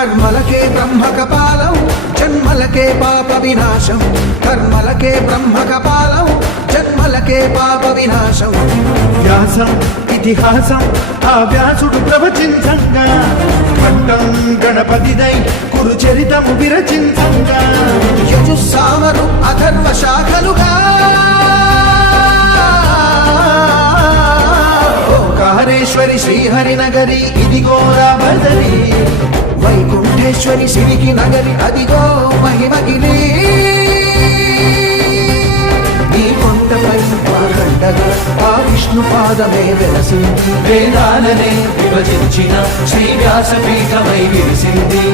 కర్మలకే బ్రహ్మ కపాలం జన్మలకే పాప వినాశం కర్మలకే బ్రహ్మ కపాలం జన్మలకే పాప వినాశం వ్యాసం ఇతిహాసం ఆ వ్యాసుడు ప్రవచించంగా పట్టం గణపతిదై కురు చరితము విరచించంగా యజుస్సామరు అథర్వ శాఖలుగా ఓంకారేశ్వరి శ్రీహరినగరి ఇదిగో రాబదరి వైకుంఠేశ్వరి సిరికి నగరి అదిగో మహిమగిరి ఈ కొండపై పాదండగా ఆ విష్ణు పాదమే వెలసింది వేదాలనే విభజించిన శ్రీ వ్యాసపీఠమై విరిసింది